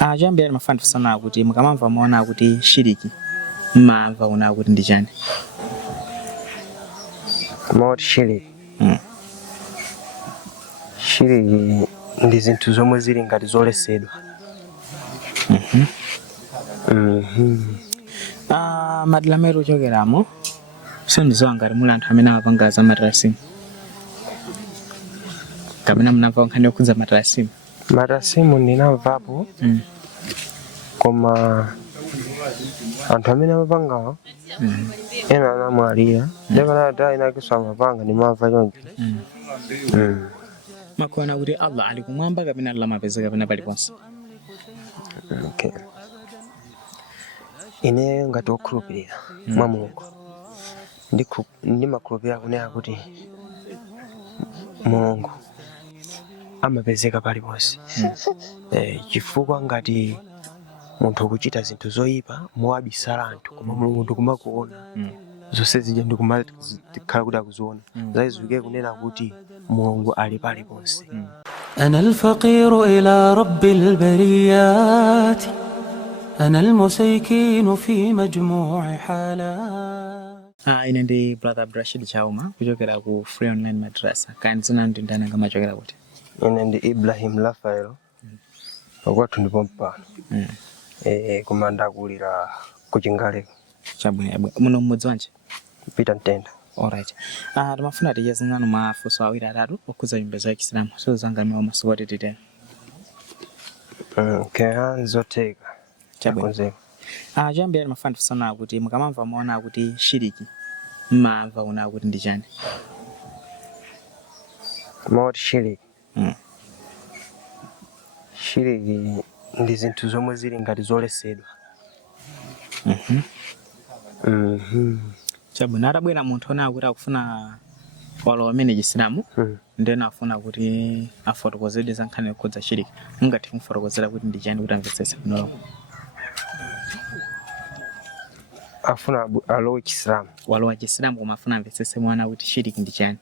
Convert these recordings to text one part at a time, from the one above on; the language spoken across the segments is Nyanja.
Jambo mafani sana kuti mukamamva muona kuti shiriki mmamva una kuti ndi chani? Kumati shiriki ndi zinthu zomwe zili ngati zolesedwa. Madera amene uchokeramo sindizowa ngati muli anthu amene amapanga za matarasimu kapena munamva nkhani yokhudza matarasimu? Matarasimu ndinamvapo, koma anthu amene amapangawo ena anamwalira ndipo inakiso amapanga ndimamva choncho. Makuona kuti Allah ali kumwamba kapena Allah mapeza kapena paliponse? Okay. Ine ngati wokhulupirira mwa Mulungu ndimakhulupirira kunena kuti Mulungu amapezeka paliponse. Chifukwa ngati munthu kuchita zinthu zoyipa moabisala anthu koma Mulungu ndikumakuona zonse zija ndikumakhala kuti akuziona, zaizvike kunena kuti Mulungu ali paliponse. أنا الفقير إلى رب البريات أنا المسيكين في مجموع حالات. Ine ndi brother Rashid Chauma kuchokera ku Free Online Madrasa. Kanzina ndi ndana kama chokera kuti? Ine ndi Ibrahim Rafael wakwathu ndipo mpano. Koma ndakulira kuchingaleko. Chabwino muno mmudzi wanje? Peter Ntenda. Alright. Timafuna tichezana mafunso awiri atatu okhudza nyimbo za Chisilamu. So zangamiwa masiku ati titene. Zotheka. Chabwino. Jambo mafani sana kuti mukamamva muona kuti shiriki mmamva una kuti ndi chani? Kumati shiriki ndi zinthu zomwe zili ngati zolesedwa. Chabwino atabwera munthu ona kuti akufuna walowa amene Chisilamu ndena afuna kuti afotokozedwe za nkhani yokhudza shiriki, mungati kumfotokozera kuti ndi chani kuti amvetsetse bwino? Afuna alowe Chisilamu. Walowa Chisilamu koma afuna amvetsetse mwana kuti shiriki ndi chani?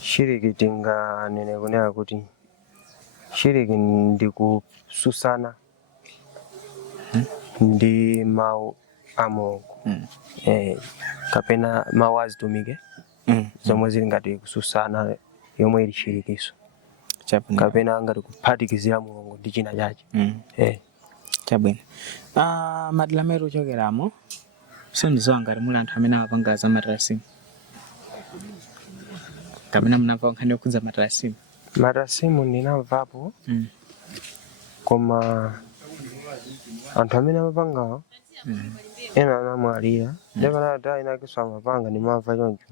Shiriki tinganene kunena kuti shiriki ndi kususana ndi mawu a Mulungu. Kapena mawu azitumike zomwe zili ngati kususana yomwe ili shirikiso. Kapena ngati kuphatikizira Mulungu ndi china chake. Chabwino. Madera amene uchokeramo sindizowa ngati muli anthu amene amapanga za matarasimu kapena munamva nkhani yokhudza matarasimu? Matarasimu ndinamvapo, koma anthu amene amapangawo ena anamwalira ndipo inakiso amapanga ndimamva choncho.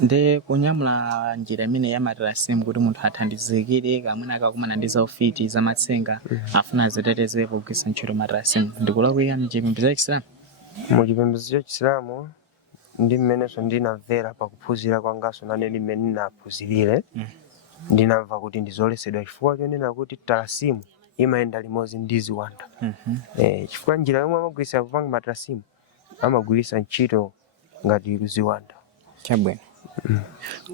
Ndi kunyamula njira imene ya matarasimu kuti munthu athandizikire kamwina akakumana ndi zaufiti za matsenga afuna azitetezere pogwiritsa ntchito matarasimu ndikulakwika m'chipembedzo cha Chisilamu? Mu chipembedzo cha Chisilamu ndi mmenenso ndinamvera pakuphunzira kwangaso nane limene ndinaphunzirire ndinamva kuti ndizolesedwa chifukwa chonena kuti tarasimu imayenda limodzi ndi ziwanda. Chifukwa njira yomwe amagwiritsa kupanga matarasimu amagwiritsa ntchito ngati ziwanda. Chabwino.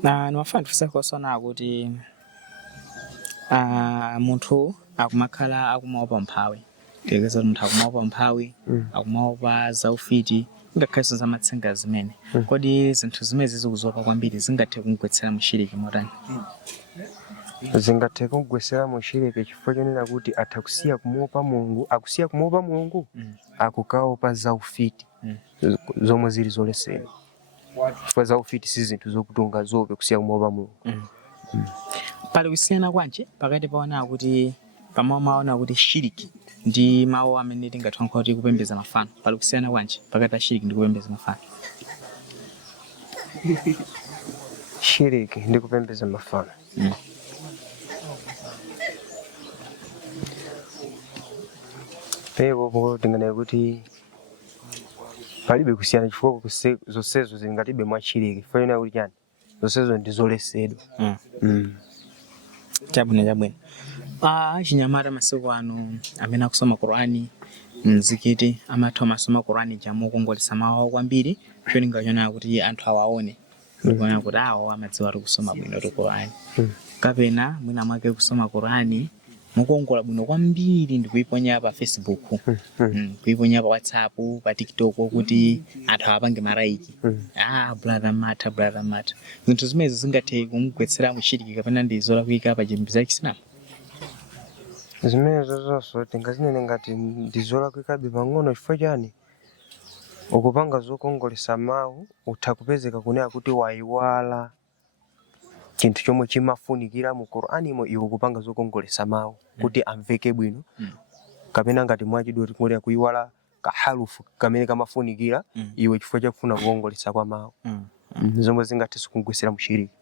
Nimafuna tifunse kosona kuti munthu akumakhala akumaopa mphawi. Tekeza kuti munthu akumaopa mphawi, akumaopa zaufiti, ngakhalenso za matsenga zimene. Kodi zinthu zimene zikuzopa kwambiri zingathe kumugwetsera mushiriki motani? Zingathe kumugwetsera mushiriki chifukwa chonena kuti atha kusiya kumuopa Mulungu, akusiya kumuopa Mulungu akukaopa zaufiti zomwe zili zolesedwa. Chifukwa zaufiti si zinthu zokutunga zope kusiya kumuopa Mulungu. Pali kusiyana kwanji pakati paona kuti pamaona kuti shiriki ndi mawu amene tingathe kuti kupembedza mafano? Pali kusiyana kwanji pakati pa shiriki ndi kupembedza mafano? Shiriki ndi kupembedza mafano pepo tinganene kuti palibe kusiyana chifukwa zonsezo zingatibe mwa shiriki. Fayona kuti chani zonsezo ndi zolesedwa. Chabwino. Chinyamata masiku ano amene akusoma Qur'ani mzikiti amatha masoma Qur'ani jamu kongolesa mawu kwambiri cholinga chona kuti anthu awaone ndikuona kuti awo amadziwa kusoma bwino Qur'ani kapena mwina mwake kusoma Qur'ani mukuongola bwino kwambiri ndikuiponya pa Facebook kuiponya pa WhatsApp pa TikTok kuti anthu apange maraiki brother matter zinthu zimezi zingathe kumugwetsera mushiriki kapena ndizola kuika pa chimbiza chisilamu zimenezo zonso tingazinene ngati ndizola kuikabe pang'ono chifukwa chani ukupanga zokongolesa mawu utha kupezeka kunena kuti waiwala chinthu chomwe chimafunikira mu Qur'ani iwe kupanga zokongolesa mawu kuti amveke bwino kapena ngati mwachidwe kuti kuiwala kaharufu kamene kamafunikira iwe chifukwa chakufuna kukongolesa kwa mawu zomwe zingathe kugwesera mushiriki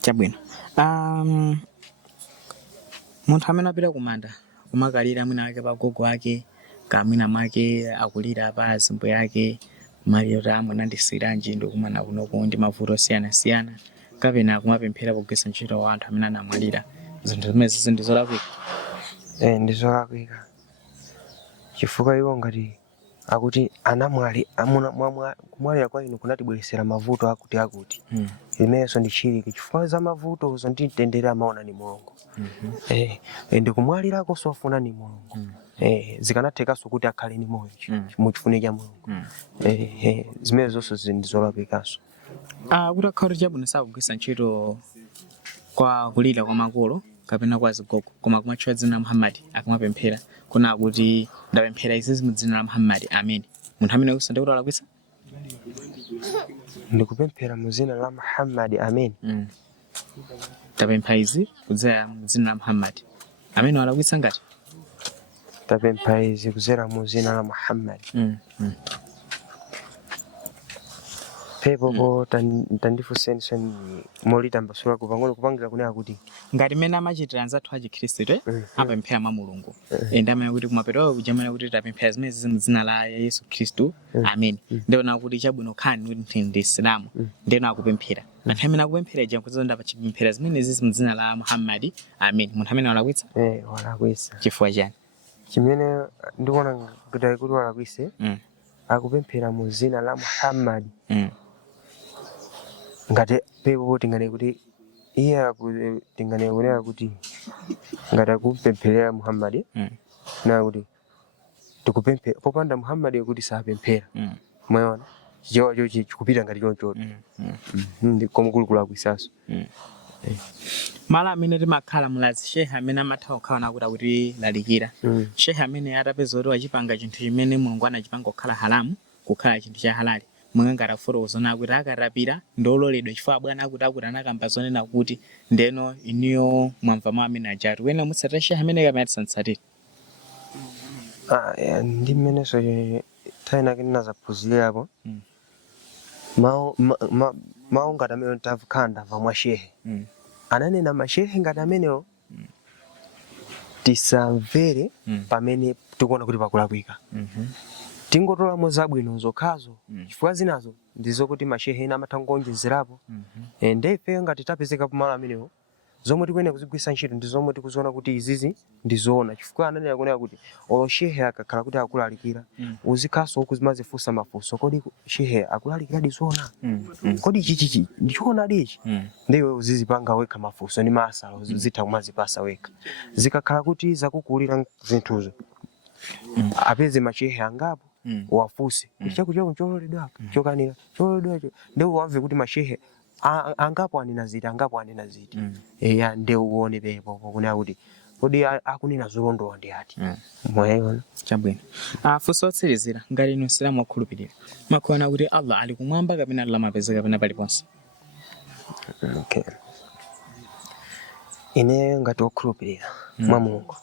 chabwino munthu amene apita kumanda kumakalira mwina ake pa gogo ake kamwina mwake akulira pa azimbo yake maliro amwe ndisiranji ndokumana kunoko ndi mavuto siyana kapena kumapemphera kugwesa ntchito wa anthu amene anamwalira zinthu zimezi ndizolakwika ndizolakwika chifukwa iwo ngati akuti anamwali kumwalira kwa inu kunatibweresera mavuto akuti imeneso ndi chiriki chifukwa za mavuto zo nditendera amaona ni Mulungu ndikumwalirako sofuna ni Mulungu zikanathekaso kuti akhale ni moyo muchifuniro cha Mulungu zimene zonse ndizolapikaso kuti akhale chabwino sakugwisa ntchito kwa kulira kwa makolo kapena kwa zigogo koma kumachwa dzina la Muhammad akamapemphera kuna kuti ndapemphera izi mu dzina la Muhammad amen munthu amene kusanda kuti alakwisa ndikupemphera mu dzina la Muhammad amen tapempha izi kudzera mu dzina la Muhammad amene alakwisa ngati tapempha izi kudzera mu dzina la Muhammad pepo tandifuseni molita mbasula kupangona kupangira kunena kuti ngati mene amachitira anzathu a Chikhristu apemphera mwa Mulungu ndamene kuti kumapeto kujamana kuti tapemphera zimene zili mu dzina la Yesu Khristu amen ndiona kuti chabwino khani kuti ndi Islamu ndena akupemphera anthu amene akupemphera jankuzo ndapachipemphera zimene zili mu dzina la Muhammad amen munthu amene walakwitsa walakwitsa chifukwa chani chimene ndikuona kuti walakwise akupemphera mu dzina la Muhammad ngati pepo tingane kuti iye tingane kunena kuti ngati akupempherera Muhammad na kuti tikupemphera popanda Muhammad kuti sapemphera mwaona chicho chikupita ngati choncho ndi komukulu akwisaso mala amene timakhala mulazi shehe amene amatha kukhala kuti lalikira shehe amene atapeza kuti wachipanga chinthu chimene Mulungu anachipanga kukhala haramu kukhala chinthu cha halali mwangara foro zona kuti akarapira ndololedwa chifukwa bwana kuti anakamba zonena kuti ndeno iniyo mwamva mwa amene ajatu wena mutsata shehe amene kamatsantsatira ndi mmeneso taina kinina zaphunzirapo mawu ngati amene tavukhanda vamwa shehe ananena mashehe ngati amenewo tisamvere pamene tikuona kuti pakulakwika tingotolamo zabwino zokhazo chifukwa zinazo ndizokuti mashehe ena amatha kuonjezerapo ndefe ngati tapezeka pamalo amenewo zomwe tikuyenera kuzigwisa ntchito ndi zomwe tikuziona kuti izizi ndizoona chifukwa ananena kunena kuti olo shehe akakhala kuti akulalikira uzikhaso kuzimazifunsa mafunso kodi shehe akulalikira dizoona kodi chichichi ndichoona dichi ndiwe uzizipanga wekha mafunso ni masala zitha kumazipasa wekha zikakhala kuti zakukulira zinthuzo apeze mashehe angapo wafuse chakuchako chololedwa chokanira chololedwa ndio wamve kuti mashehe angapo anena ziti eya ndio uone pepo kunena kuti kodi akunena zolondola ndi ati mwaona chabwino funso otsilizira ngati inu Islamu wakhulupirira makuona kuti Allah ali kumwamba kapena ali lamapeza kapena paliponse okay ine ngati wakhulupirira mwa Mulungu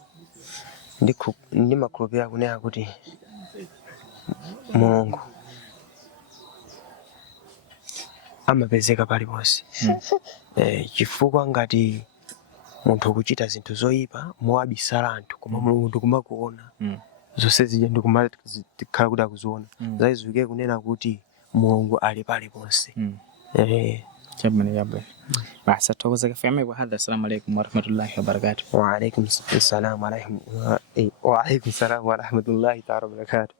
ndimakhulupirira kunena kuti Mulungu amapezeka paliponse chifukwa ngati munthu kuchita zinthu zoyipa moabisala anthu koma Mulungu ndikumakuona zonse zija ndikumakhala kuti akuziona zaizwike kunena kuti Mulungu ali paliponse chabwino basi tokoza kafame kwa hadha assalamu alaykum wa rahmatullahi wa barakatuh wa alaykum assalam wa rahmatullahi ta'ala wa barakatuh